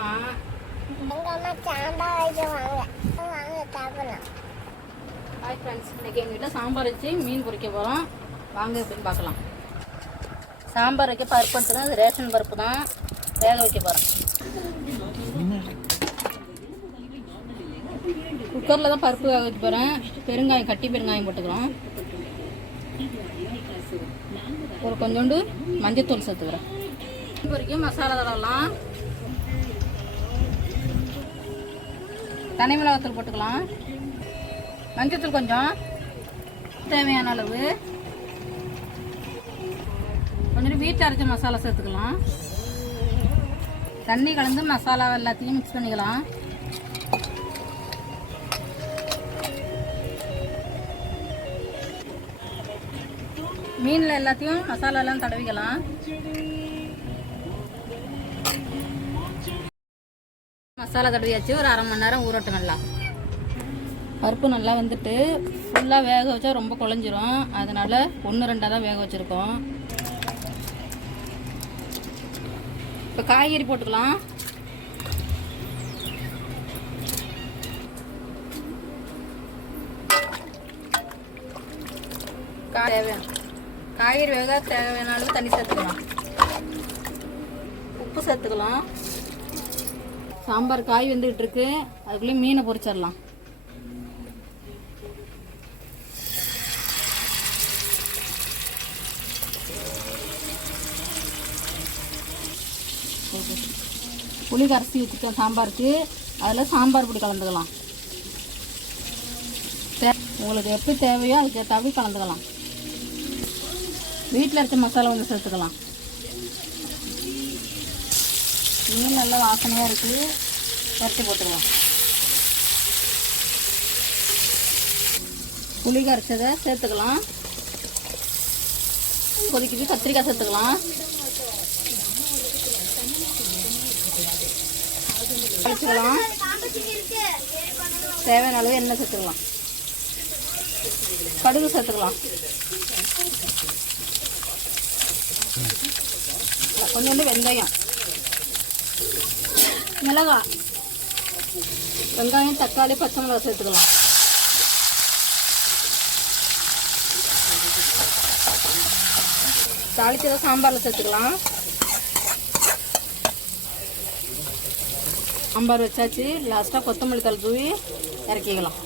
அம்மா. அம்மா சாம்பார் வைக்குவாங்க வாங்க சாப்பிடலாம் ஹாய் ஃப்ரெண்ட்ஸ் இன்றைக்கி எங்கள் வீட்டில் சாம்பார் வச்சு மீன் பிடிக்க போகிறோம் வாங்க எப்படின்னு பார்க்கலாம். சாம்பார் வைக்க பருப்பு எடுத்துனா அது ரேஷன் பருப்பு தான். வேக வைக்க போகிறோம் குக்கரில் தான் பருப்பு வேக வைக்க போகிறேன் பெருங்காயம் கட்டி பெருங்காயம் போட்டுக்கிறோம். ஒரு கொஞ்சோண்டு மஞ்சத்தூள் சேர்த்துக்கிறேன். மீன் பொரிக்க மசாலா தடவலாம். தனி மிளகாத்தூள் போட்டுக்கலாம். மஞ்சத்தூள் கொஞ்சம். தேவையான அளவு. கொஞ்சம் வீட்டில் அரைச்ச மசாலா சேர்த்துக்கலாம். தண்ணி கலந்து மசாலா எல்லாத்தையும் மிக்ஸ் பண்ணிக்கலாம். மீனில் எல்லாத்தையும் மசாலாலாம் தடவிக்கலாம். மசாலா தடவியாச்சு ஒரு அரை மணி நேரம் ஊறட்டும் நல்லா. பருப்பு நல்லா வந்துட்டு ஃபுல்லாக வேக வச்சா ரொம்ப குழஞ்சிரும். அதனால் ஒன்று ரெண்டாக தான் வேக வச்சுருக்கோம். இப்போ காய்கறி போட்டுக்கலாம். தேவையான காய்கறி வேக தேவையான அளவு தண்ணி சேர்த்துக்கலாம். உப்பு சேர்த்துக்கலாம். சாம்பார் காய் வெந்துகிட்டு இருக்கு. அதுக்குள்ளே மீனை பொறிச்சிடலாம் புளி கரைச்சி வச்சுட்டோம் சாம்பாருக்கு. அதில் சாம்பார் பொடி கலந்துக்கலாம். தே உங்களுக்கு எப்படி தேவையோ அதுக்கு தவி கலந்துக்கலாம். வீட்டில் இருக்க மசாலா வந்து சேர்த்துக்கலாம். மீன் நல்லா வாசனையாக இருக்குது பறித்து போட்டுக்கலாம் புளி கரைச்சதை சேர்த்துக்கலாம். கொதிக்குது. கத்திரிக்காய் சேர்த்துக்கலாம். கழிச்சுக்கலாம் தேவையான அளவு எண்ணெய் சேர்த்துக்கலாம். கடுகு சேர்த்துக்கலாம். கொஞ்சோண்டு வெந்தயம். மிளகாய் வெங்காயம் தக்காளி பச்சை மிளகா சேர்த்துக்கலாம். தாளிச்சதை சாம்பாரில் சேர்த்துக்கலாம். சாம்பார் வச்சாச்சு. லாஸ்ட்டாக கொத்தமல்லி தலை தூவி இறக்கிக்கலாம்.